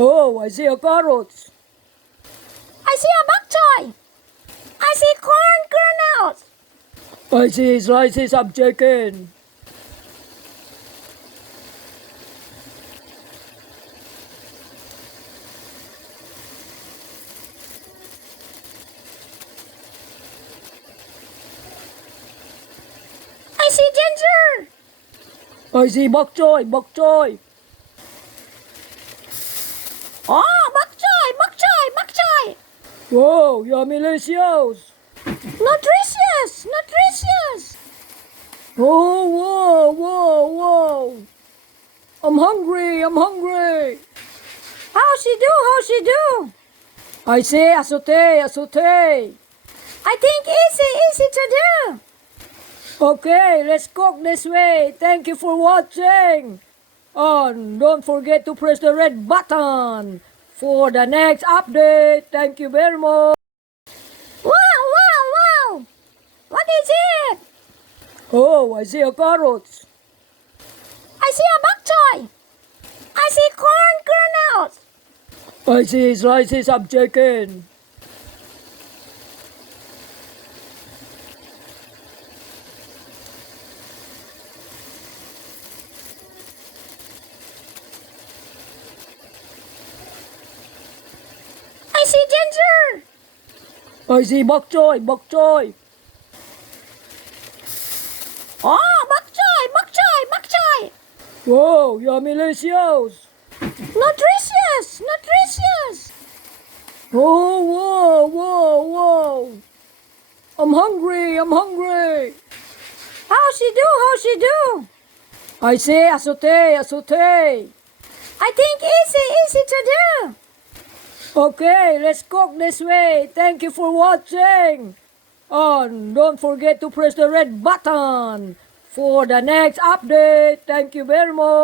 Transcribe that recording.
Oh, I see a carrots. I see a bok choy. I see corn kernels. I see slices of chicken. I see ginger. I see bok choy, bok choy. Oh, bok choy, bok choy, bok choy. Whoa, yummy-licious. Nutritious, nutritious. Oh, whoa, whoa, whoa. I'm hungry, I'm hungry. How she do, how she do? I say a saute, a saute. I think easy to do. Okay, let's cook this way. Thank you for watching. And don't forget to press the red button for the next update. Thank you very much. Wow, wow, wow. What is it? Oh, I see a carrots. I see a bok choy. I see corn kernels. I see slices of chicken. I see ginger. I see bok choy, bok choy. Oh, bok choy, bok choy, bok choy. Whoa, yummy-licious. Nutritious, nutritious. Oh, whoa, whoa, whoa. I'm hungry, I'm hungry. How she do, how she do? I say a saute, a saute. I think easy to do. Okay, let's cook this way. Thank you for watching. And don't forget to press the red button for the next update. Thank you very much.